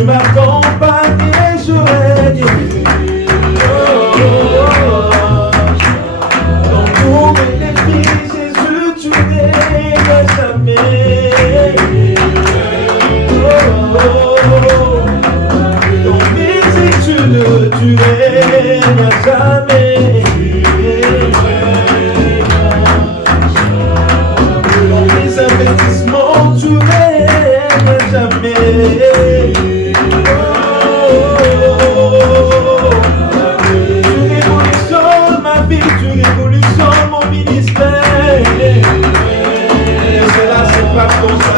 Tu m'accompagnes et je règne. Dans tous mes défis, Jésus, tu règnes à jamais. Dans mes études, tu règnes à jamais. Dans mes investissements, tu règnes à jamais. Tu révolutionnes ma vie, tu révolutionnes mon ministère. Et cela, c'est pas pour sa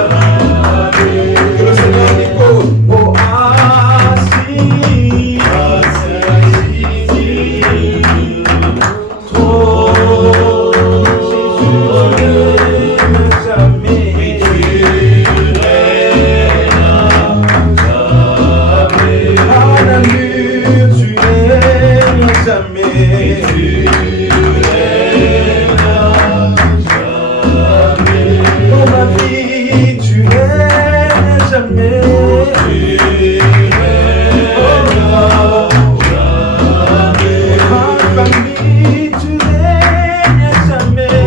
vie. Que le Seigneur écoute. Oh, assis. Trop. Jésus, tu n'aimes jamais. Hallelujah, tu n'aimes jamais. Dans ma vie, tu n'aimes jamais. Ma famille, tu n'aimes jamais.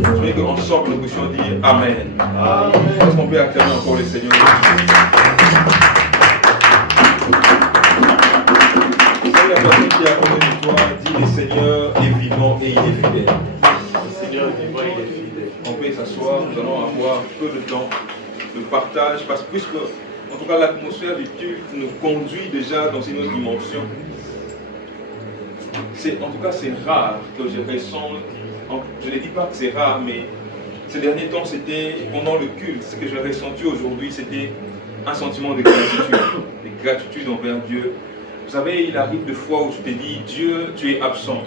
Je voudrais qu'ensemble nous puissions dire Amen. Est-ce qu'on peut acclamer encore le Seigneur? C'est la personne qui est à côté de toi, dit le Seigneur est vivant et il est fidèle. Le Seigneur est vivant et il est fidèle. On peut s'asseoir, nous allons avoir peu de temps de partage parce que puisque en tout cas l'atmosphère du culte nous conduit déjà dans une autre dimension. En tout cas c'est rare que je ressente, je ne dis pas que c'est rare, mais ces derniers temps c'était pendant le culte, ce que j'ai ressenti aujourd'hui c'était un sentiment de gratitude envers Dieu. Vous savez, il arrive des fois où tu te dis Dieu, tu es absent,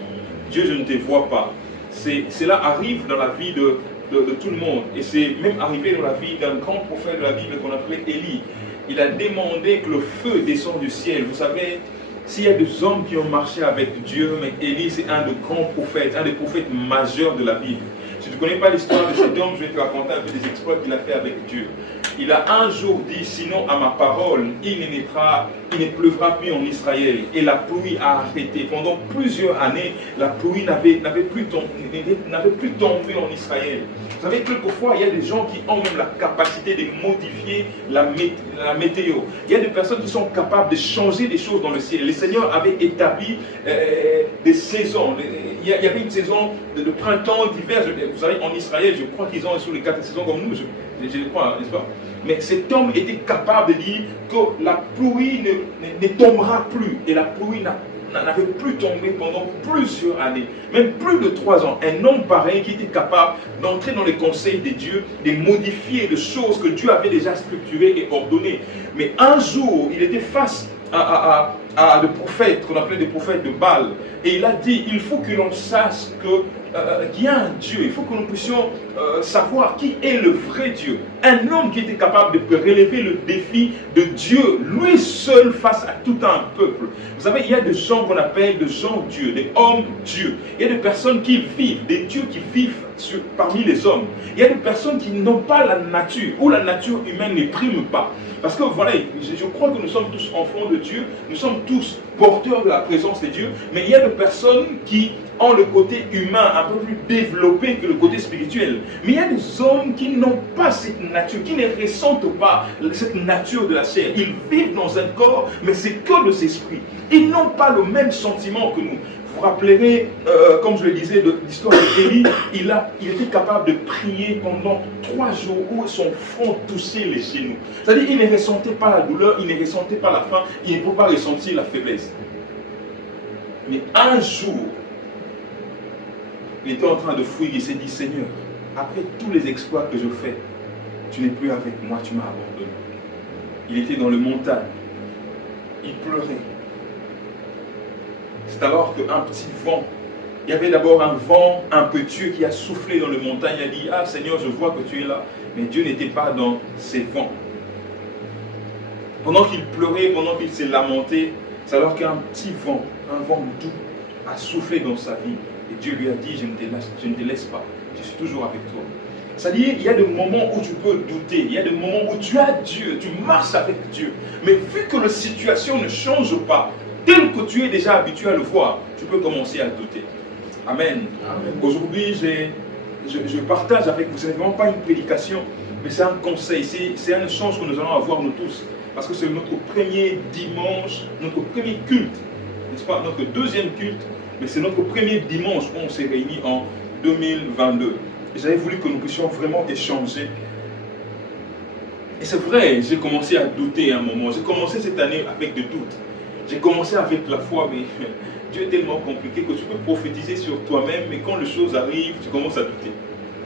Dieu, je ne te vois pas. Cela arrive dans la vie de tout le monde. Et c'est même arrivé dans la vie d'un grand prophète de la Bible qu'on appelait Élie. Il a demandé que le feu descende du ciel. Vous savez, s'il y a des hommes qui ont marché avec Dieu, mais Élie c'est un des grands prophètes, un des prophètes majeurs de la Bible. Si tu ne connais pas l'histoire de cet homme, je vais te raconter un peu des exploits qu'il a fait avec Dieu. Il a un jour dit, sinon à ma parole, il ne pleuvra plus en Israël. Et la pluie a arrêté. Pendant plusieurs années, la pluie n'avait plus tombé en Israël. Vous savez, quelquefois, il y a des gens qui ont même la capacité de modifier la météo. Il y a des personnes qui sont capables de changer des choses dans le ciel. Le Seigneur avait établi des saisons. Il y avait une saison de printemps, d'hiver. Vous savez, en Israël, je crois qu'ils ont sur les 4 saisons comme nous. Je le crois, n'est-ce pas? Mais cet homme était capable de dire que la pluie ne tombera plus. Et la pluie n'avait plus tombé pendant plusieurs années, même plus de 3 ans. Un homme pareil qui était capable d'entrer dans les conseils de Dieu, de modifier les choses que Dieu avait déjà structurées et ordonnées. Mais un jour, il était face à des prophètes, qu'on appelait des prophètes de Baal. Et il a dit, il faut que l'on sache qu'il y a un Dieu. Il faut que nous puissions savoir qui est le vrai Dieu. Un homme qui était capable de relever le défi de Dieu, lui seul face à tout un peuple. Vous savez, il y a des gens qu'on appelle des gens Dieu, des hommes Dieu. Il y a des personnes qui vivent, des dieux qui vivent parmi les hommes. Il y a des personnes qui n'ont pas la nature, où la nature humaine ne prime pas. Parce que voilà, je crois que nous sommes tous enfants de Dieu, nous sommes tous porteurs de la présence de Dieu, mais il y a des personnes qui ont le côté humain un peu plus développé que le côté spirituel. Mais il y a des hommes qui n'ont pas cette nature, qui ne ressentent pas cette nature de la chair. Ils vivent dans un corps, mais c'est que de l'esprit. Ils n'ont pas le même sentiment que nous. Vous vous rappellerez, comme je le disais, de l'histoire d'Élie, il était capable de prier pendant 3 jours où son front touchait les genoux. C'est-à-dire qu'il ne ressentait pas la douleur, il ne ressentait pas la faim, il ne peut pas ressentir la faiblesse. Mais un jour, il était en train de fouiller, il s'est dit, Seigneur, après tous les exploits que je fais, tu n'es plus avec moi, tu m'as abandonné. Il était dans le montagne, il pleurait. C'est alors qu'un petit vent Il y avait d'abord un vent impétueux qui a soufflé dans les montagnes. Il a dit, ah Seigneur, je vois que tu es là. Mais Dieu n'était pas dans ces vents. Pendant qu'il pleurait, pendant qu'il s'est lamenté, c'est alors qu'un petit vent, un vent doux, a soufflé dans sa vie. Et Dieu lui a dit, je ne te laisse pas, je suis toujours avec toi. C'est-à-dire, il y a des moments où tu peux douter, il y a des moments où tu as Dieu, tu marches avec Dieu. Mais vu que la situation ne change pas, tel que tu es déjà habitué à le voir, tu peux commencer à douter. Amen. Amen. Aujourd'hui, je partage avec vous, ce n'est vraiment pas une prédication, mais c'est un conseil, c'est un échange que nous allons avoir nous tous. Parce que c'est notre premier dimanche, notre premier culte, n'est-ce pas, notre deuxième culte, mais c'est notre premier dimanche où on s'est réunis en 2022. Et j'avais voulu que nous puissions vraiment échanger. Et c'est vrai, j'ai commencé à douter à un moment. J'ai commencé cette année avec des doutes. J'ai commencé avec la foi, mais Dieu est tellement compliqué que tu peux prophétiser sur toi-même, mais quand les choses arrivent, tu commences à douter.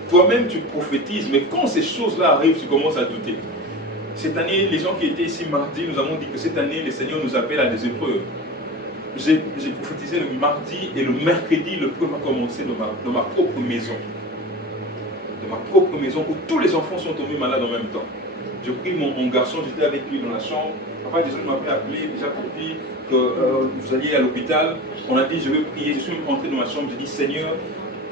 Toi-même, tu prophétises, mais quand ces choses-là arrivent, tu commences à douter. Cette année, les gens qui étaient ici mardi, nous avons dit que cette année, le Seigneur nous appelle à des épreuves. J'ai prophétisé le mardi et le mercredi, l'épreuve va commencer dans ma propre maison. Dans ma propre maison où tous les enfants sont tombés malades en même temps. J'ai pris mon garçon, j'étais avec lui dans la chambre. Papa déjà m'avait appelé déjà pour dire que vous alliez à l'hôpital. On a dit je vais prier. Je suis rentré dans ma chambre, j'ai dit Seigneur,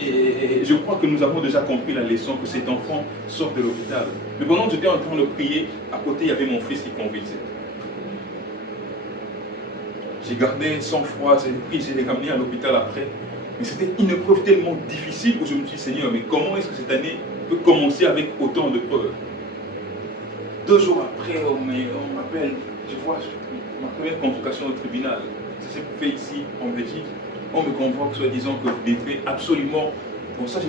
et je crois que nous avons déjà compris la leçon que cet enfant sort de l'hôpital. Mais pendant que j'étais en train de prier, à côté il y avait mon fils qui convulsait. J'ai gardé sang-froid, j'ai pris, je l'ai ramené à l'hôpital après. Mais c'était une épreuve tellement difficile où je me suis dit, Seigneur, mais comment est-ce que cette année peut commencer avec autant de preuves? 2 jours après, on m'appelle, je vois ma première convocation au tribunal. Ça s'est fait ici, en Belgique. On me convoque, soi-disant que vous devez absolument, bon ça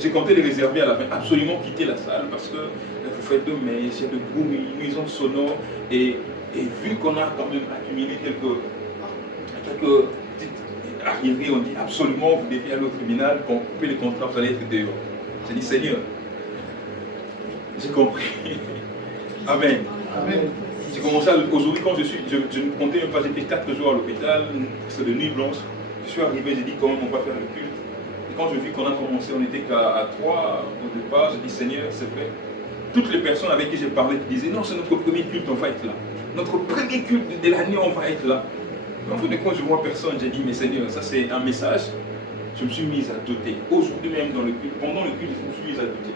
j'ai compté les réserver à la fin, absolument quitter la salle parce que vous faites de messes, il y a de bruit, nuisances sonores, et vu qu'on a quand même accumulé quelques arriérés, on dit absolument vous devez aller au tribunal, qu'on coupe les contrats, vous allez être dehors. J'ai dit Seigneur, j'ai compris. Amen. Amen. J'ai commencé aujourd'hui quand je ne comptais même pas, j'étais 4 jours à l'hôpital, c'est de nuit blanche. Je suis arrivé, j'ai dit quand même on va faire le culte. Et quand j'ai vu qu'on a commencé, on n'était qu'à 3 au départ, j'ai dit Seigneur, c'est vrai. Toutes les personnes avec qui j'ai parlé disaient non, c'est notre premier culte, on va être là. Notre premier culte de l'année, on va être là. Mais en fait, quand je vois personne, j'ai dit mais Seigneur, ça c'est un message. Je me suis mis à douter. Aujourd'hui même dans le culte, pendant le culte, je me suis mis à douter.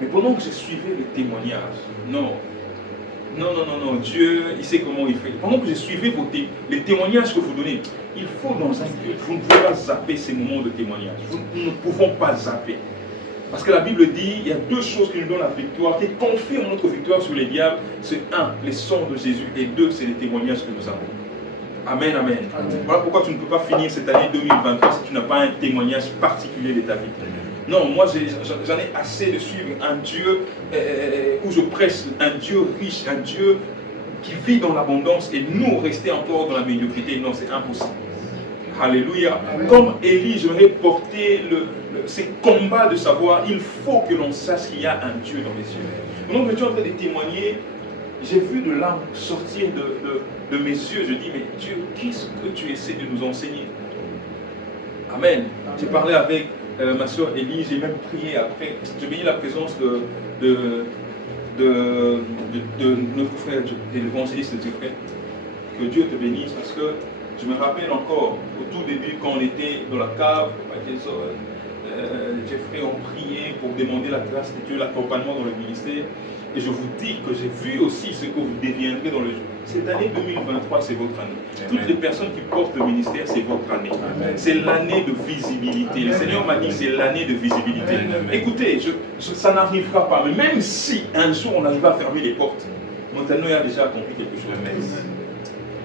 Mais pendant que je suivais le témoignage, non, Dieu, il sait comment il fait. Pendant que je suivais les témoignages que vous donnez, il faut dans un culte, vous ne pouvez pas zapper ces moments de témoignage. Nous ne pouvons pas zapper. Parce que la Bible dit, il y a 2 choses qui nous donnent la victoire, qui confirment notre victoire sur les diables. C'est 1, les sangs de Jésus, et 2, c'est les témoignages que nous avons. Amen, amen. Voilà pourquoi tu ne peux pas finir cette année 2023 si tu n'as pas un témoignage particulier de ta vie. Non, moi j'en ai assez de suivre un Dieu où je prêche, un Dieu riche, un Dieu qui vit dans l'abondance et nous rester encore dans la médiocrité. Non, c'est impossible. Alléluia. Amen. Comme Élie, j'aimerais porter ces combats de savoir, il faut que l'on sache qu'il y a un Dieu dans les cieux. Donc, je suis en train de témoigner, j'ai vu de larmes sortir de mes yeux. Je dis, mais Dieu, qu'est-ce que tu essaies de nous enseigner? Amen. J'ai parlé avec ma soeur Élie, j'ai même prié après. J'ai béni la présence de notre frère, de l'évangéliste Jeffrey. Que Dieu te bénisse parce que je me rappelle encore, au tout début, quand on était dans la cave, Jeffrey ont prié pour demander la grâce de Dieu, l'accompagnement dans le ministère. Et je vous dis que j'ai vu aussi ce que vous deviendrez dans le jour. Cette année 2023, c'est votre année. Amen. Toutes les personnes qui portent le ministère, c'est votre année. C'est l'année de visibilité. Amen. Le Seigneur m'a dit c'est l'année de visibilité. Amen. Écoutez, ça n'arrivera pas. Mais même si un jour on arrive à fermer les portes, mon Seigneur a déjà accompli quelque chose. Amen.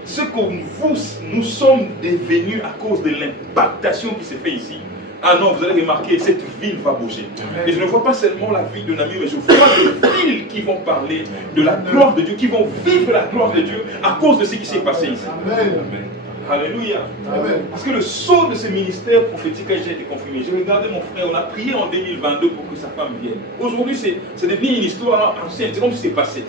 Ce que nous sommes devenus à cause de l'impactation qui s'est fait ici. Ah non, vous allez remarquer, cette ville va bouger. Amen. Et je ne vois pas seulement la ville de Namur, mais je vois des villes qui vont parler de la gloire de Dieu, qui vont vivre la gloire de Dieu à cause de ce qui s'est passé ici. Amen. Alléluia. Amen. Parce que le sceau de ce ministère prophétique a déjà été confirmé. J'ai regardé mon frère, on a prié en 2022 pour que sa femme vienne. Aujourd'hui, c'est devenu une histoire ancienne, c'est comme si c'était passé.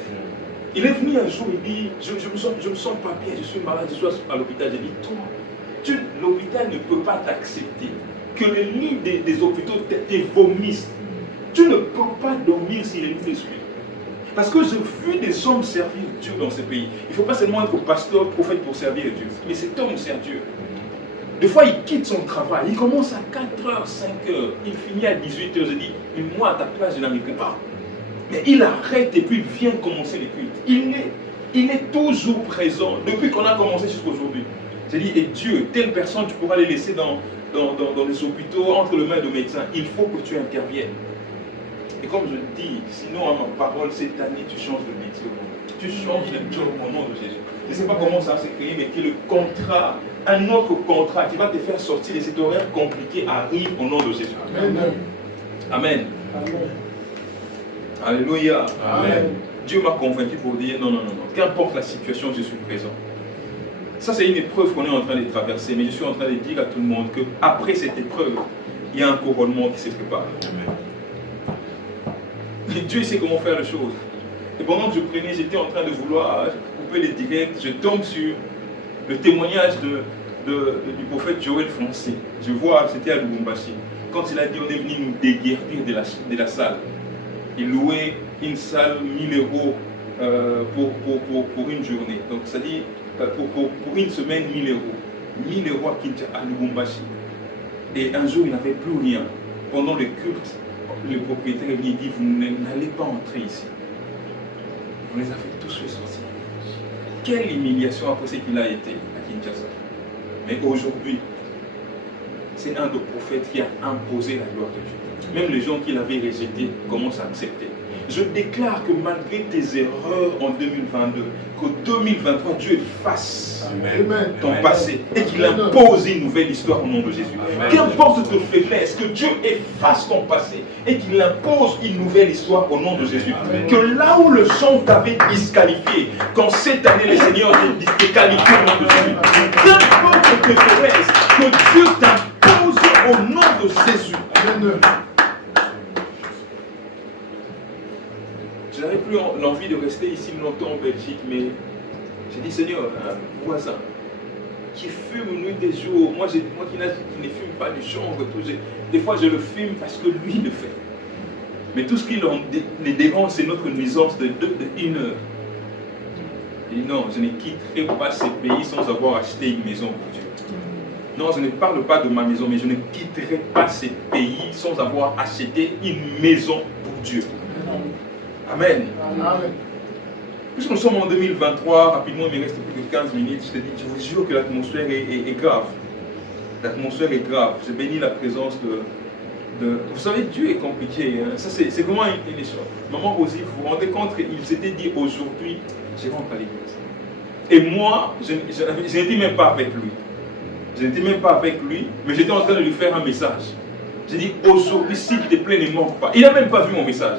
Il est venu un jour, il dit, je me sens pas bien, je suis malade, je suis à l'hôpital. J'ai dit, toi, L'hôpital ne peut pas t'accepter. Que le lit des hôpitaux te vomisse. Tu ne peux pas dormir si les lits te suivent. Parce que j'ai vu des hommes servir Dieu dans ce pays. Il ne faut pas seulement être pasteur, prophète pour servir Dieu. Mais cet homme sert Dieu. Des fois, il quitte son travail. Il commence à 4h, 5h. Il finit à 18h. Je dis, mais moi, à ta place, je n'arriverai pas. Mais il arrête et puis il vient commencer les cultes. Il est toujours présent. Depuis qu'on a commencé jusqu'à aujourd'hui. J'ai dit, et Dieu, telle personne, tu pourras les laisser dans les hôpitaux, entre les mains de médecins. Il faut que tu interviennes. Et comme je dis, sinon à ma parole, cette année, tu changes de métier au monde. Tu changes de job au nom de Jésus. Je ne sais pas comment ça s'est créé, mais que le contrat, un autre contrat qui va te faire sortir de cet horaire compliqué arrive au nom de Jésus. Amen. Amen. Amen. Alléluia. Amen. Dieu m'a convaincu pour dire non. Qu'importe la situation, je suis présent. Ça, c'est une épreuve qu'on est en train de traverser, mais je suis en train de dire à tout le monde qu'après cette épreuve, il y a un couronnement qui se prépare. Amen. Et Dieu sait comment faire les choses. Et pendant que je prenais, j'étais en train de vouloir couper les directs, je tombe sur le témoignage du prophète Joël Foncé. Je vois, c'était à Lubumbashi. Quand il a dit, on est venu nous déguerpir de la salle. Il louait une salle 1000 euros pour une journée. Donc, ça dit, pour une semaine, 1000 euros. 1000 euros à Lubumbashi. Et un jour, il n'avait plus rien. Pendant le culte, le propriétaire lui dit, vous n'allez pas entrer ici. On les a fait tous fait sortir. Quelle humiliation après ce qu'il a été à Kinshasa. Mais aujourd'hui, c'est un des prophètes qui a imposé la gloire de Dieu. Même les gens qui l'avaient rejeté commencent à accepter. Je déclare que malgré tes erreurs en 2022, qu'en 2023, Dieu efface ton passé et qu'il impose une nouvelle histoire au nom de Jésus. Qu'importe tes faiblesses, que Dieu efface ton passé et qu'il impose une nouvelle histoire au nom de Jésus. Que là où le sang t'avait disqualifié, quand cette année le Seigneur te qualifie au nom de Jésus. Qu'importe tes faiblesses, que Dieu t'impose au nom de Jésus. Je n'avais plus l'envie de rester ici longtemps en Belgique, mais j'ai dit, Seigneur, un voisin qui fume nuit des jours, moi qui ne fume pas du chanvre, des fois je le fume parce que lui le fait. Mais tout ce qui les dérange, c'est notre nuisance de 1 heure. Et non, je ne quitterai pas ce pays sans avoir acheté une maison pour Dieu. Non, je ne parle pas de ma maison, mais je ne quitterai pas ce pays sans avoir acheté une maison pour Dieu. Amen. Amen. Puisque nous sommes en 2023, rapidement, il me reste plus que 15 minutes, je te dis, je vous jure que l'atmosphère est grave. L'atmosphère est grave. Je bénis la présence de... Vous savez, Dieu est compliqué. Hein? Ça, c'est comment il est sûr. Maman Rosie, vous vous rendez compte qu'il s'était dit aujourd'hui, je rentre à l'église. Et moi, je n'étais même pas avec lui. Je n'étais même pas avec lui, mais j'étais en train de lui faire un message. J'ai dit, aujourd'hui, s'il te plaît, ne manque pas. Il n'a même pas vu mon message.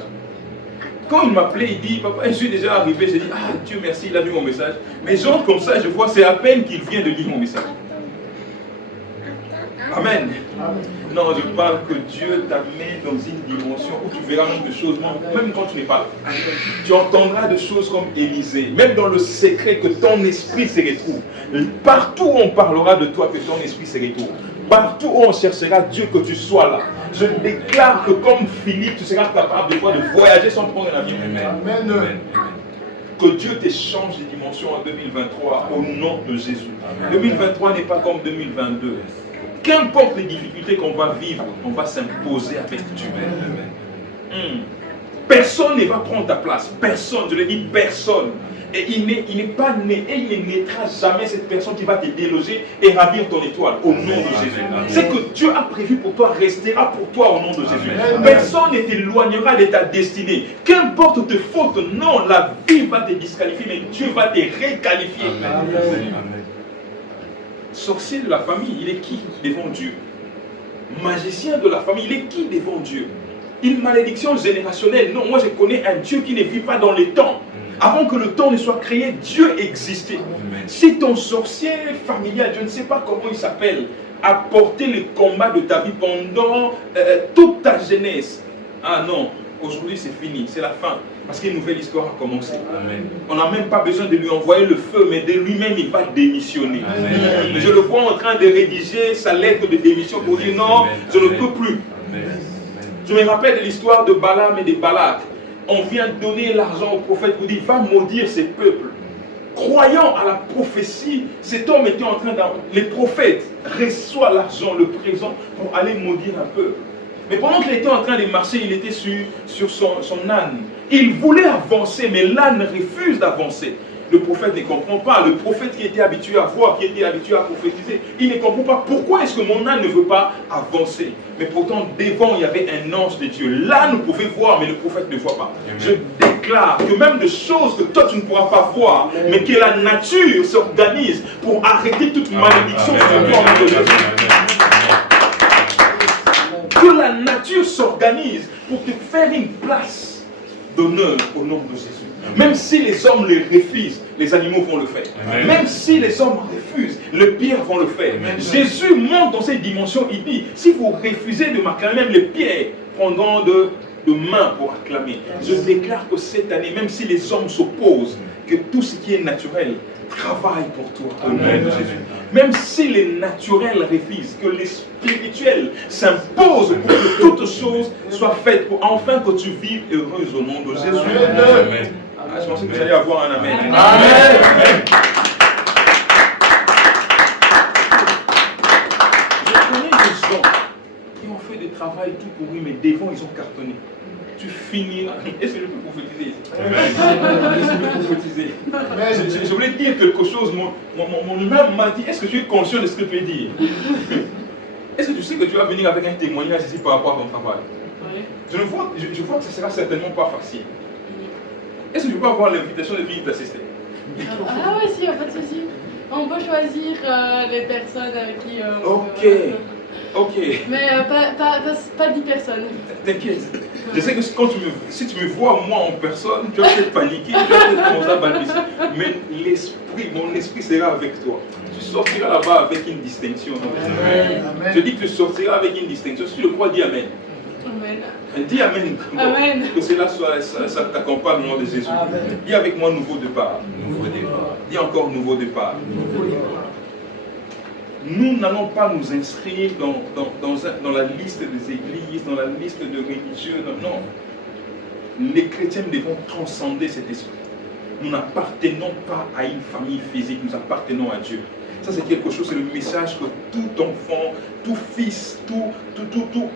Quand il m'appelait, il dit, papa, je suis déjà arrivé. J'ai dit, ah, Dieu merci, il a vu mon message. Mais genre comme ça, je vois, c'est à peine qu'il vient de lire mon message. Amen. Non, je parle que Dieu t'a mis dans une dimension où tu verras même des choses, même quand tu n'es pas là. Tu entendras des choses comme Élisée, même dans le secret que ton esprit se retrouve. Partout où on parlera de toi, que ton esprit se retrouve. Partout où on cherchera Dieu, que tu sois là. Je déclare que comme Philippe, tu seras capable de voyager sans prendre un avion. Amen. Que Dieu t'échange de dimension en 2023 au nom de Jésus. 2023 n'est pas comme 2022. Qu'importe les difficultés qu'on va vivre, on va s'imposer avec Dieu. Personne ne va prendre ta place. Personne, je le dis personne. Et il n'est pas né, et il ne naîtra jamais cette personne qui va te déloger et ravir ton étoile au nom de Jésus. Ce que Dieu a prévu pour toi restera pour toi au nom de Jésus. Personne ne t'éloignera de ta destinée. Qu'importe tes fautes, non, la vie va te disqualifier, mais Dieu va te réqualifier. Sorcier de la famille, il est qui devant Dieu? Magicien de la famille, il est qui devant Dieu? Une malédiction générationnelle. Non, moi je connais un Dieu qui ne vit pas dans les temps. Avant que le temps ne soit créé, Dieu existait. Si ton sorcier familial, je ne sais pas comment il s'appelle, a porté le combat de ta vie pendant toute ta jeunesse, ah non, aujourd'hui c'est fini, c'est la fin. Parce qu'une nouvelle histoire a commencé. Amen. On n'a même pas besoin de lui envoyer le feu, mais de lui-même il va démissionner. Amen. Je le vois en train de rédiger sa lettre de démission pour dire non, je ne peux plus. Amen. Je me rappelle de l'histoire de Balaam et de Balak. On vient donner l'argent au prophète pour dire va maudire ces peuples. Croyant à la prophétie, cet homme était en train les prophètes reçoivent l'argent, le présent pour aller maudire un peuple. Mais pendant qu'il était en train de marcher, il était sur son âne. Il voulait avancer, mais l'âne refuse d'avancer. Le prophète ne comprend pas. Le prophète qui était habitué à voir, qui était habitué à prophétiser, il ne comprend pas pourquoi est-ce que mon âne ne veut pas avancer. Mais pourtant, devant, il y avait un ange de Dieu. L'âne pouvait voir, mais le prophète ne voit pas. Je déclare que même des choses que toi tu ne pourras pas voir, mais que la nature s'organise pour arrêter toute malédiction sur toi, de Jésus. Que la nature s'organise pour te faire une place d'honneur au nom de Jésus. Même si les hommes les refusent, les animaux vont le faire. Amen. Même si les hommes refusent, les pierres vont le faire. Amen. Jésus monte dans cette dimension, il dit, si vous refusez de m'acclamer, même les pierres prendront de main pour acclamer. Amen. Je déclare que cette année, même si les hommes s'opposent, que tout ce qui est naturel travaille pour toi. Au nom de Jésus. Même si les naturels refusent, que les spirituels s'imposent pour que toutes choses soient faites pour enfin que tu vives heureuse au nom de Jésus. Amen. Ah, je pensais que vous alliez avoir un amen. Amen. Amen. Je connais des gens qui ont fait des travail tout pourri, mais devant ils ont cartonné. Tu finiras. Est-ce que je peux prophétiser ici? Est-ce que je peux prophétiser? Je voulais dire quelque chose. Mon âme m'a dit, est-ce que tu es conscient de ce que tu veux dire? Est-ce que tu sais que tu vas venir avec un témoignage ici par rapport à ton travail? Oui. Je vois que ce ne sera certainement pas facile. Est-ce que je peux avoir l'invitation de venir t'assister? Ah oui, si, il n'y a pas de souci. On peut choisir les personnes avec qui Ok. Mais pas 10 personnes. T'inquiète. Je sais que si tu me vois moi en personne, tu vas peut-être paniquer, tu vas peut-être commencer à balbutier. Mais mon esprit sera avec toi. Tu sortiras là-bas avec une distinction. Amen. Amen. Je dis que tu sortiras avec une distinction. Si tu le crois, dis Amen. Amen. Dis Amen. Amen. Que cela ça t'accompagne au nom de Jésus. Amen. Dis avec moi nouveau départ. Nouveau départ. Dis encore nouveau départ. Nouveau départ. Nous n'allons pas nous inscrire dans la liste des églises, dans la liste de religieux. Non. Les chrétiens devront transcender cet esprit. Nous n'appartenons pas à une famille physique, nous appartenons à Dieu. Ça, c'est quelque chose, c'est le message que tout enfant, tout fils, tout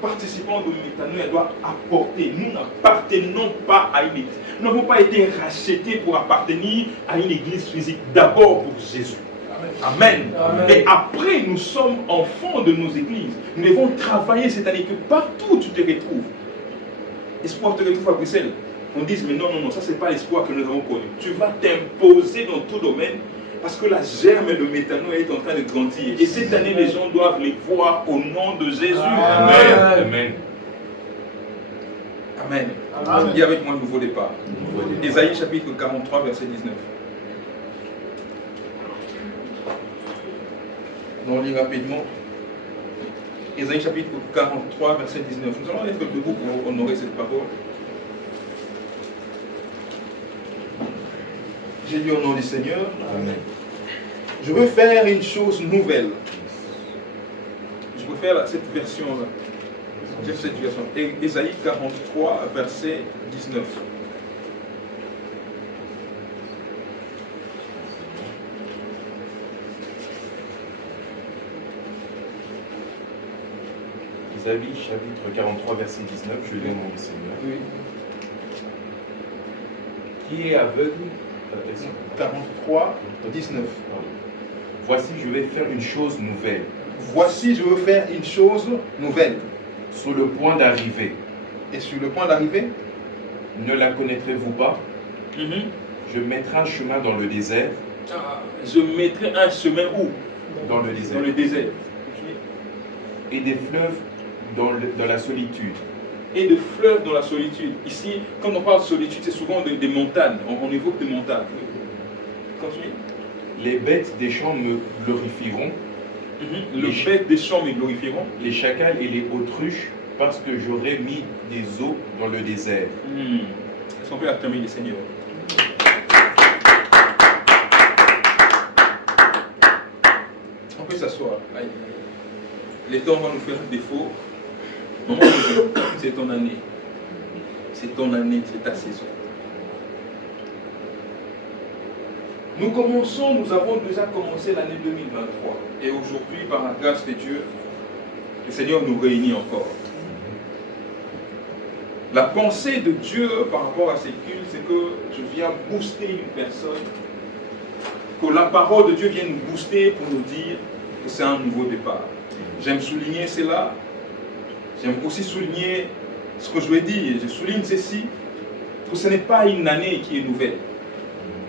participant de métanoïa doit apporter. Nous n'appartenons pas à une église. Nous n'avons pas été rachetés pour appartenir à une église physique, d'abord pour Jésus. Amen. Amen. Et après, nous sommes enfants de nos églises. Nous devons travailler cette année que partout où tu te retrouves. Espoir te retrouve à Bruxelles. On dit, mais non, ça c'est pas l'espoir que nous avons connu. Tu vas t'imposer dans tout domaine parce que la germe de métanoïa est en train de grandir. Et cette année, les gens doivent les voir au nom de Jésus. Amen. Amen. Amen. Amen. Dis avec moi le nouveau départ. Ésaïe chapitre 43, verset 19. On lit rapidement. Ésaïe chapitre 43, verset 19. Nous allons être debout pour honorer cette parole. J'ai lu au nom du Seigneur. Amen. Je veux faire une chose nouvelle. Je veux faire cette version-là. J'ai cette version. Ésaïe 43, verset 19. Ésaïe chapitre 43, verset 19, je lis au nom du Seigneur. Oui. Qui est aveugle? 43, 19. Voici, je vais faire une chose nouvelle. Voici, je veux faire une chose nouvelle. Sur le point d'arriver. Et sur le point d'arriver? Ne la connaîtrez-vous pas? Je mettrai un chemin dans le désert. Je mettrai un chemin où? Dans le désert. Dans le désert. Et des fleuves dans la solitude. Et de fleuves dans la solitude. Ici, quand on parle de solitude, c'est souvent des montagnes. On évoque des montagnes. Continue. Les bêtes des champs me glorifieront. Les bêtes des champs me glorifieront. Les chacals et les autruches parce que j'aurai mis des eaux dans le désert. Est-ce qu'on peut acclamer le Seigneur? On peut s'asseoir. Les temps vont nous faire défaut. Maman, c'est ton année. C'est ton année, c'est ta saison. Nous avons déjà commencé l'année 2023. Et aujourd'hui, par la grâce de Dieu, le Seigneur nous réunit encore. La pensée de Dieu par rapport à ces cultes, c'est que je viens booster une personne, que la parole de Dieu vienne nous booster pour nous dire que c'est un nouveau départ. J'aime souligner cela. J'aime aussi souligner ce que je vais dire. Je souligne ceci, que ce n'est pas une année qui est nouvelle.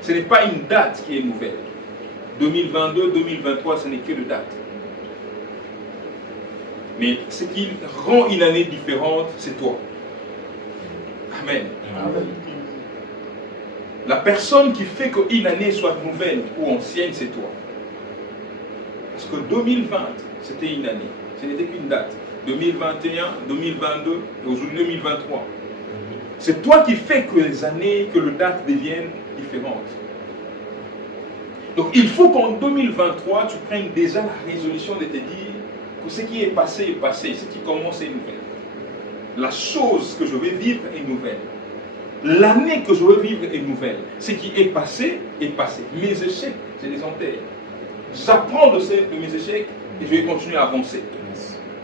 Ce n'est pas une date qui est nouvelle. 2022, 2023, ce n'est que de date. Mais ce qui rend une année différente, c'est toi. Amen. Amen. La personne qui fait qu'une année soit nouvelle ou ancienne, c'est toi. Parce que 2020, c'était une année. Ce n'était qu'une date. 2021, 2022 et aujourd'hui 2023. C'est toi qui fais que les années, que le date deviennent différentes. Donc il faut qu'en 2023, tu prennes déjà la résolution de te dire que ce qui est passé, ce qui commence est nouvelle. La chose que je vais vivre est nouvelle. L'année que je veux vivre est nouvelle. Ce qui est passé est passé. Mes échecs, je les enterre. J'apprends de mes échecs et je vais continuer à avancer.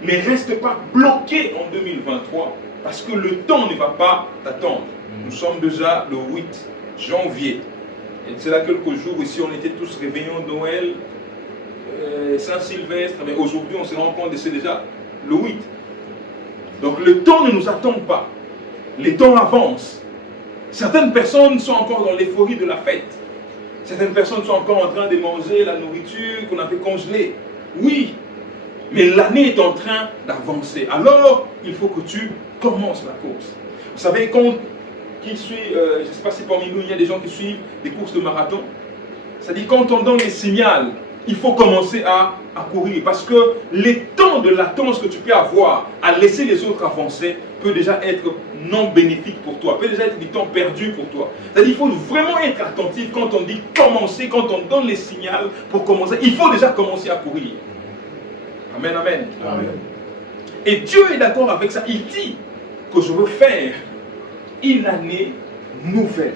Mais reste pas bloqué en 2023 parce que le temps ne va pas t'attendre. Nous sommes déjà le 8 janvier. Et c'est là quelques jours ici, on était tous réveillons Noël, Saint-Sylvestre, mais aujourd'hui on se rend compte que c'est déjà le 8. Donc le temps ne nous attend pas. Les temps avancent. Certaines personnes sont encore dans l'euphorie de la fête. Certaines personnes sont encore en train de manger la nourriture qu'on avait congelée. Oui, mais l'année est en train d'avancer. Alors, il faut que tu commences la course. Vous savez, je ne sais pas si parmi nous, il y a des gens qui suivent des courses de marathon. C'est-à-dire, quand on donne les signaux, il faut commencer à courir. Parce que les temps de latence que tu peux avoir à laisser les autres avancer peut déjà être non bénéfique pour toi, peut déjà être du temps perdu pour toi. C'est-à-dire, il faut vraiment être attentif quand on dit commencer, quand on donne les signaux pour commencer. Il faut déjà commencer à courir. Amen, amen. Amen. Et Dieu est d'accord avec ça. Il dit que je veux faire une année nouvelle.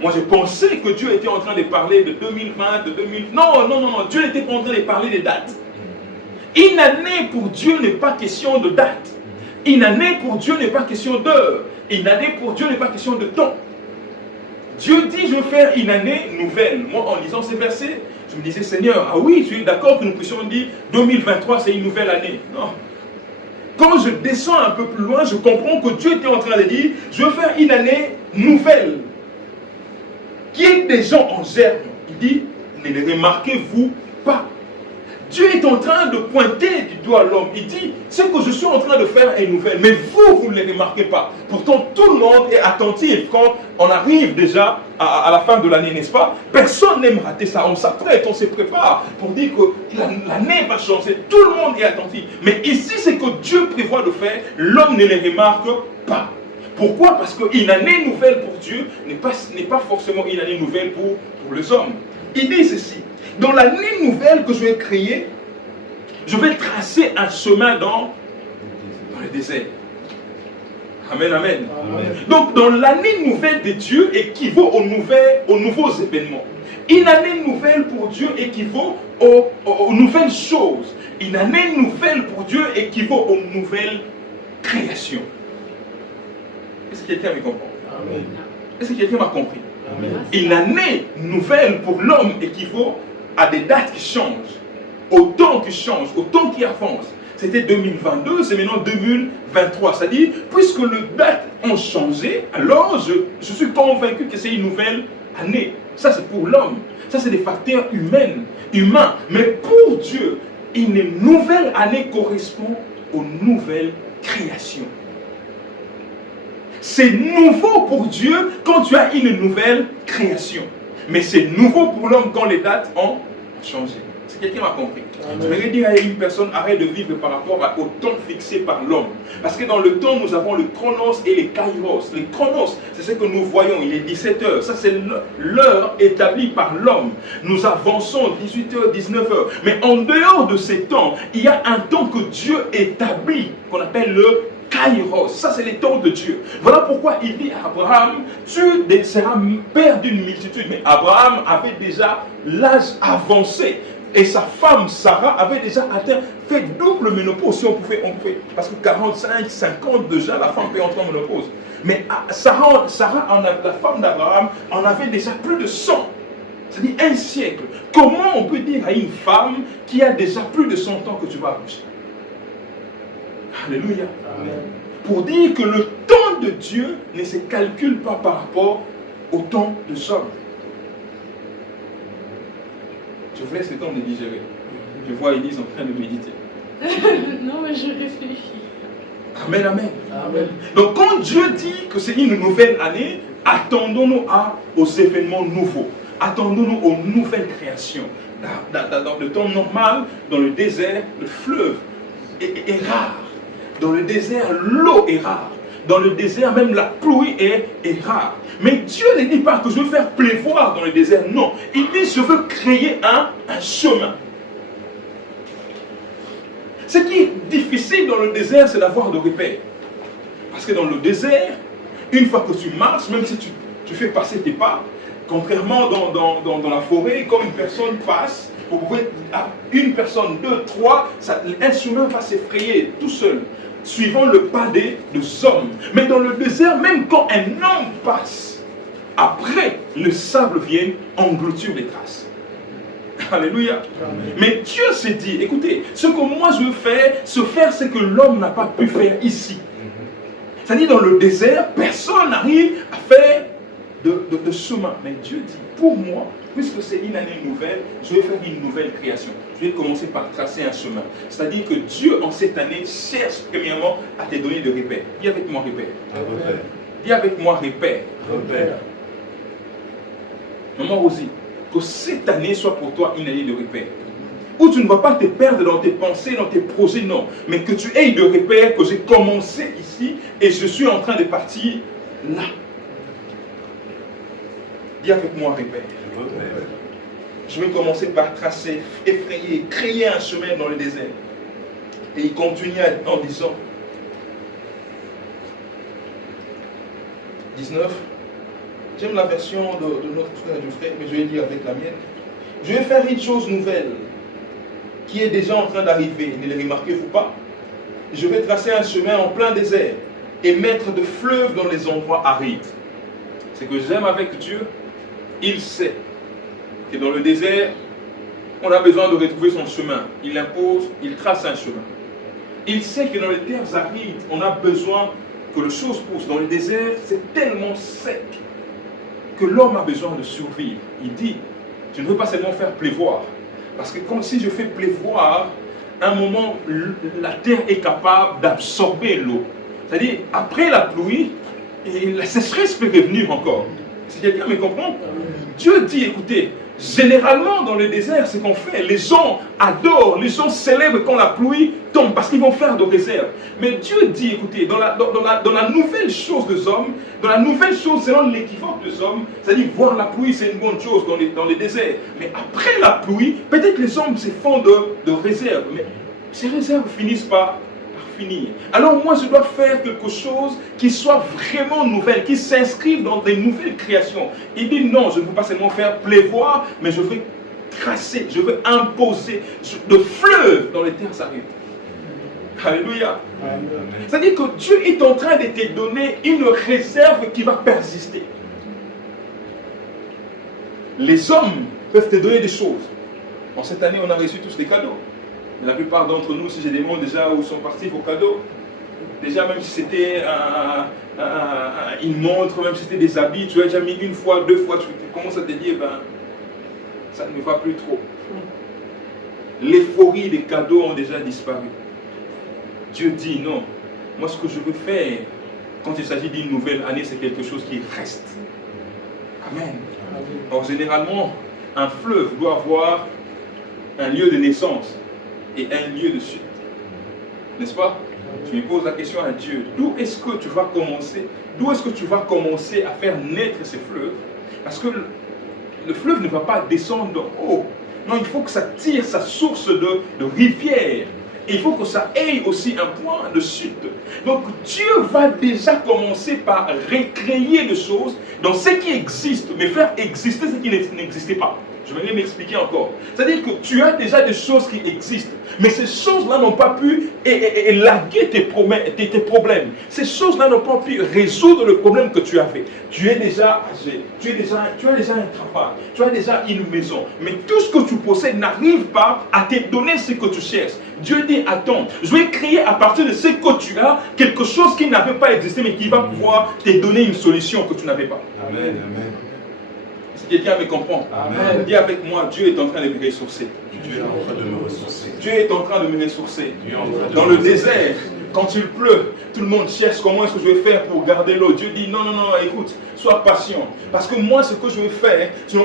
Moi, je pensais que Dieu était en train de parler de 2020, de 2000. Non, non, non, non. Dieu n'était pas en train de parler des dates. Une année pour Dieu n'est pas question de date. Une année pour Dieu n'est pas question d'heure. Une année pour Dieu n'est pas question de temps. Dieu dit, je veux faire une année nouvelle. Moi, en lisant ces versets, je me disais, Seigneur, ah oui, tu es d'accord que nous puissions dire 2023, c'est une nouvelle année. Non. Quand je descends un peu plus loin, je comprends que Dieu était en train de dire, je veux faire une année nouvelle. Qui est des gens en germe. Il dit, ne les remarquez-vous pas. Dieu est en train de pointer du doigt l'homme. Il dit, ce que je suis en train de faire est nouvelle. Mais vous ne les remarquez pas. Pourtant, tout le monde est attentif quand on arrive déjà à la fin de l'année, n'est-ce pas? Personne n'aime rater ça. On s'apprête, on se prépare pour dire que l'année va changer. Tout le monde est attentif. Mais ici, c'est que Dieu prévoit de faire. L'homme ne les remarque pas. Pourquoi? Parce qu'une année nouvelle pour Dieu n'est pas forcément une année nouvelle pour les hommes. Il dit ceci. Dans l'année nouvelle que je vais créer, je vais tracer un chemin dans le désert. Amen, amen. Amen. Donc, dans l'année nouvelle de Dieu équivaut aux nouveaux événements. Une année nouvelle pour Dieu équivaut aux nouvelles choses. Une année nouvelle pour Dieu équivaut aux nouvelles créations. Est-ce que quelqu'un me comprend? Amen. Est-ce que quelqu'un m'a compris? Amen. Une année nouvelle pour l'homme équivaut à des dates qui changent, au temps qui change, au temps qui avance. C'était 2022, c'est maintenant 2023. C'est-à-dire, puisque les dates ont changé, alors je suis convaincu que c'est une nouvelle année. Ça, c'est pour l'homme. Ça, c'est des facteurs humains. Mais pour Dieu, une nouvelle année correspond aux nouvelles créations. C'est nouveau pour Dieu quand tu as une nouvelle création. Mais c'est nouveau pour l'homme quand les dates ont changer. Si quelqu'un m'a compris. Amen. Je voudrais dire à une personne, arrête de vivre par rapport au temps fixé par l'homme. Parce que dans le temps, nous avons le chronos et les kairos. Le chronos, c'est ce que nous voyons, il est 17h. Ça, c'est l'heure établie par l'homme. Nous avançons 18h, 19h. Mais en dehors de ces temps, il y a un temps que Dieu établit, qu'on appelle le Kairos. Ça, c'est les temps de Dieu. Voilà pourquoi il dit à Abraham, tu seras père d'une multitude. Mais Abraham avait déjà l'âge avancé. Et sa femme, Sarah, avait déjà fait double ménopause. Si on pouvait. Parce que 45, 50 déjà, la femme peut entrer en ménopause. Mais Sarah la femme d'Abraham, en avait déjà plus de 100. C'est-à-dire un siècle. Comment on peut dire à une femme qui a déjà plus de 100 ans que tu vas accoucher? Alléluia. Amen. Pour dire que le temps de Dieu ne se calcule pas par rapport au temps de l'homme. Je vous laisse le temps de digérer. Je vois Élise en train de méditer. Non, mais je réfléchis. Amen, amen. Amen. Donc quand Dieu dit que c'est une nouvelle année, attendons-nous aux événements nouveaux. Attendons-nous aux nouvelles créations. Dans le temps normal, dans le désert, le fleuve est rare. Dans le désert, l'eau est rare. Dans le désert, même la pluie est rare. Mais Dieu ne dit pas que je veux faire pleuvoir dans le désert. Non. Il dit je veux créer un chemin. Ce qui est difficile dans le désert, c'est d'avoir de repères. Parce que dans le désert, une fois que tu marches, même si tu fais passer tes pas, contrairement dans la forêt, comme une personne passe, vous pouvez, une personne, deux, trois, un chemin va s'effrayer tout seul, suivant le pas des hommes. Mais dans le désert, même quand un homme passe, après, le sable vient engloutir les traces. Alléluia. Amen. Mais Dieu s'est dit, écoutez, ce que moi je veux faire, ce que l'homme n'a pas pu faire ici. C'est-à-dire dans le désert, personne n'arrive à faire de chemin. Mais Dieu dit, pour moi, puisque c'est une année nouvelle, je vais faire une nouvelle création. Je vais commencer par tracer un chemin. C'est-à-dire que Dieu, en cette année, cherche premièrement à te donner de repères. Dis avec moi repère. Repère. Dis avec moi repère. Repère. Maman Rosie, que cette année soit pour toi une année de repère. Où tu ne vas pas te perdre dans tes pensées, dans tes projets, non. Mais que tu aies de repères, que j'ai commencé ici et je suis en train de partir là. Dis avec moi repère. Repère. Je vais commencer par tracer, effrayer, créer un chemin dans le désert. Et il continue en disant 19. J'aime la version de notre frère du frère, mais je vais lire avec la mienne. Je vais faire une chose nouvelle qui est déjà en train d'arriver. Ne le remarquez-vous pas? Je vais tracer un chemin en plein désert et mettre de fleuves dans les endroits arides. Ce que j'aime avec Dieu, il sait que dans le désert, on a besoin de retrouver son chemin. Il impose, il trace un chemin. Il sait que dans les terres arides, on a besoin que les choses poussent. Dans le désert, c'est tellement sec que l'homme a besoin de survivre. Il dit, je ne veux pas seulement faire pleuvoir. Parce que comme si je fais pleuvoir, à un moment, la terre est capable d'absorber l'eau. C'est-à-dire, après la pluie, la sécheresse peut revenir encore. Si quelqu'un me comprend, Dieu dit, écoutez, généralement dans le désert, ce qu'on fait, les gens adorent, les gens célèbrent quand la pluie tombe parce qu'ils vont faire de réserve. Mais Dieu dit, écoutez, dans la nouvelle chose des hommes, dans la nouvelle chose selon l'équivoque des hommes, c'est-à-dire voir la pluie, c'est une bonne chose dans les déserts. Mais après la pluie, peut-être les hommes se font de réserve. Mais ces réserves finissent par finir. Alors moi, je dois faire quelque chose qui soit vraiment nouvelle, qui s'inscrive dans des nouvelles créations. Il dit non, je ne veux pas seulement faire pleuvoir, mais je veux tracer, je veux imposer de fleuves dans les terres arides. Alléluia. C'est-à-dire que Dieu est en train de te donner une réserve qui va persister. Les hommes peuvent te donner des choses. En cette année, on a reçu tous des cadeaux. La plupart d'entre nous, si j'ai des mots déjà où sont partis vos cadeaux, déjà même si c'était une montre, même si c'était des habits, tu as déjà mis une fois, deux fois, tu commences à te dire, ben, ça ne me va plus trop. L'euphorie des cadeaux ont déjà disparu. Dieu dit non, moi ce que je veux faire, quand il s'agit d'une nouvelle année, c'est quelque chose qui reste. Amen. Or généralement, un fleuve doit avoir un lieu de naissance et un lieu de suite. N'est-ce pas? Tu me poses la question à Dieu, d'où est-ce que tu vas commencer? D'où est-ce que tu vas commencer à faire naître ces fleuves? Parce que le fleuve ne va pas descendre d'en haut. Non, il faut que ça tire sa source de rivière. Et il faut que ça ait aussi un point de chute. Donc Dieu va déjà commencer par recréer des choses dans ce qui existe, mais faire exister ce qui n'existait pas. Je vais m'expliquer encore. C'est-à-dire que tu as déjà des choses qui existent, mais ces choses-là n'ont pas pu élaguer tes problèmes. Ces choses-là n'ont pas pu résoudre le problème que tu avais. Tu es déjà âgé, tu as déjà un travail, tu as déjà une maison, mais tout ce que tu possèdes n'arrive pas à te donner ce que tu cherches. Dieu dit, attends, je vais créer à partir de ce que tu as quelque chose qui n'avait pas existé, mais qui va pouvoir te donner une solution que tu n'avais pas. Amen, amen. Si quelqu'un me comprend, Amen. Dis avec moi, Dieu est en train de me ressourcer. Dieu est en train de me ressourcer. Dieu est en train de me ressourcer. Dieu est en train de Dans me le ressourcer. désert, quand il pleut, tout le monde cherche comment est-ce que je vais faire pour garder l'eau. Dieu dit non, non, non, écoute, sois patient. Parce que moi, ce que je vais faire, tu ne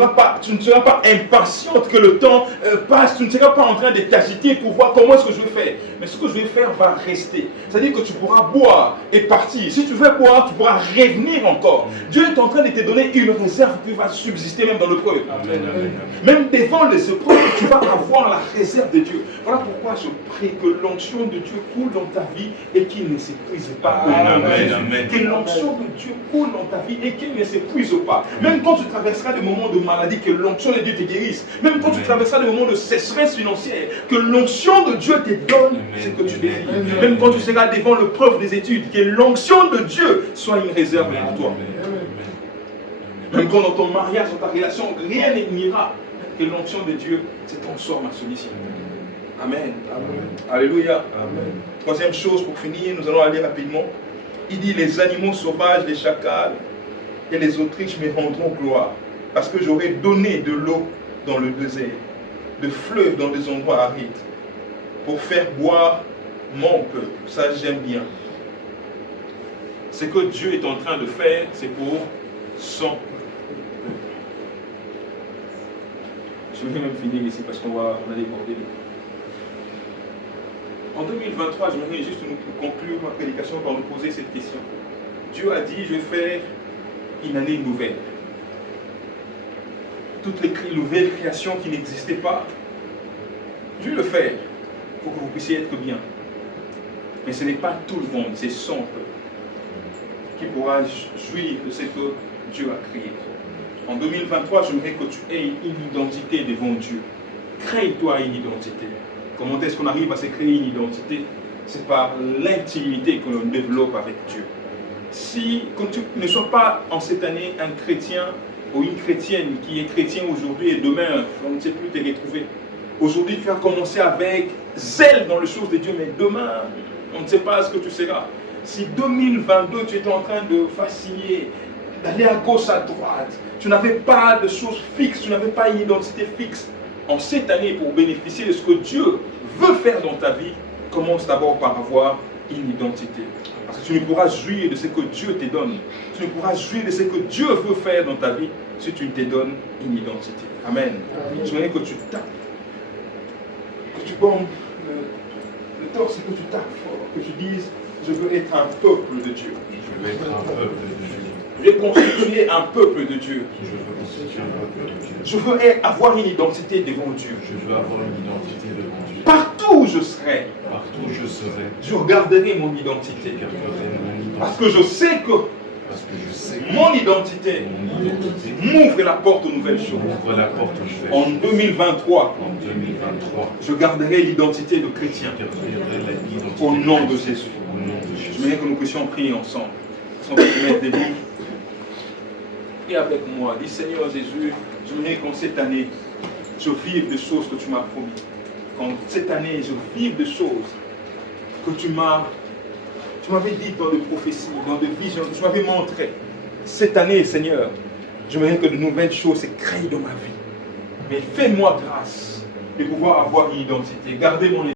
seras pas impatiente que le temps passe. Tu ne seras pas en train de t'agiter pour voir comment est-ce que je vais faire. Mais ce que je vais faire va rester. C'est-à-dire que tu pourras boire et partir. Si tu veux boire, tu pourras revenir encore. Dieu est en train de te donner une réserve qui va subsister même dans le preuve. Amen, amen, amen. Même devant les épreuves, tu vas avoir la réserve de Dieu. Voilà pourquoi je prie que l'onction de Dieu coule dans ta vie et qu'il ne s'épuise pas. Amen, amen. Que l'onction de Dieu coule dans ta vie et qu'il ne s'épuise pas. Même quand tu traverseras des moments de maladie, que l'onction de Dieu te guérisse. Même quand tu traverseras des moments de sécheresse financière, que l'onction de Dieu te donne ce que tu désires. Même quand tu seras devant le preuve des études, que l'onction de Dieu soit une réserve pour toi. Même quand dans ton mariage, dans ta relation, rien n'ira, que l'onction de Dieu se transforme en solution. Amen. Alléluia. Troisième chose pour finir, nous allons aller rapidement. Il dit, les animaux sauvages, les chacals et les autriches me rendront gloire, parce que j'aurai donné de l'eau dans le désert, de fleuves dans des endroits arides, pour faire boire mon peuple. Ça, j'aime bien. Ce que Dieu est en train de faire, c'est pour son peuple. Je vais même finir ici parce qu'on va déborder. En 2023, je voudrais juste nous conclure ma prédication par nous poser cette question. Dieu a dit, je vais faire une année nouvelle. Toutes les nouvelles créations qui n'existaient pas, Dieu le fait pour que vous puissiez être bien. Mais ce n'est pas tout le monde, c'est son peuple qui pourra jouir de ce que Dieu a créé. En 2023, j'aimerais que tu aies une identité devant Dieu. Crée-toi une identité. Comment est-ce qu'on arrive à se créer une identité? C'est par l'intimité que l'on développe avec Dieu. Si, quand tu ne sois pas en cette année un chrétien ou une chrétienne qui est chrétien aujourd'hui et demain, on ne sait plus te retrouver. Aujourd'hui, tu as commencé avec zèle dans les choses de Dieu, mais demain, on ne sait pas ce que tu seras. Si 2022, tu étais en train de vaciller, d'aller à gauche, à droite, tu n'avais pas de choses fixes, tu n'avais pas une identité fixe, en cette année, pour bénéficier de ce que Dieu veut faire dans ta vie, commence d'abord par avoir une identité. Parce que tu ne pourras jouir de ce que Dieu te donne. Tu ne pourras jouir de ce que Dieu veut faire dans ta vie si tu ne te donnes une identité. Amen. Je voudrais que tu tapes, que tu bombes le torse, que tu tapes fort, que tu dises, je veux être un peuple de Dieu. Je veux être un peuple de Dieu. Je vais constituer un peuple de Dieu. Je veux constituer un peuple de Dieu. Je veux avoir une identité devant Dieu. Je veux avoir une identité devant Dieu. Partout où je serai, Partout où je serai, je garderai mon identité. je garderai mon identité. Parce que je sais que Parce que je sais que mon identité mon identité m'ouvre la porte aux nouvelles choses. ouvre la porte aux nouvelles En choses. 2023, En 2023, je garderai l'identité de chrétien. je garderai l'identité Au nom de Jésus. Au nom de Je Jésus. voudrais que nous puissions prier ensemble. Sans se mettre debout. Et avec moi, dis Seigneur Jésus, je voudrais qu'en cette année, je vive des choses que tu m'as promis. Qu'en cette année, je vive des choses que tu m'avais dit dans des prophéties, dans des visions, que tu m'avais montré. Cette année, Seigneur, je voudrais que de nouvelles choses se créent dans ma vie. Mais fais-moi grâce de pouvoir avoir une identité. Gardez mon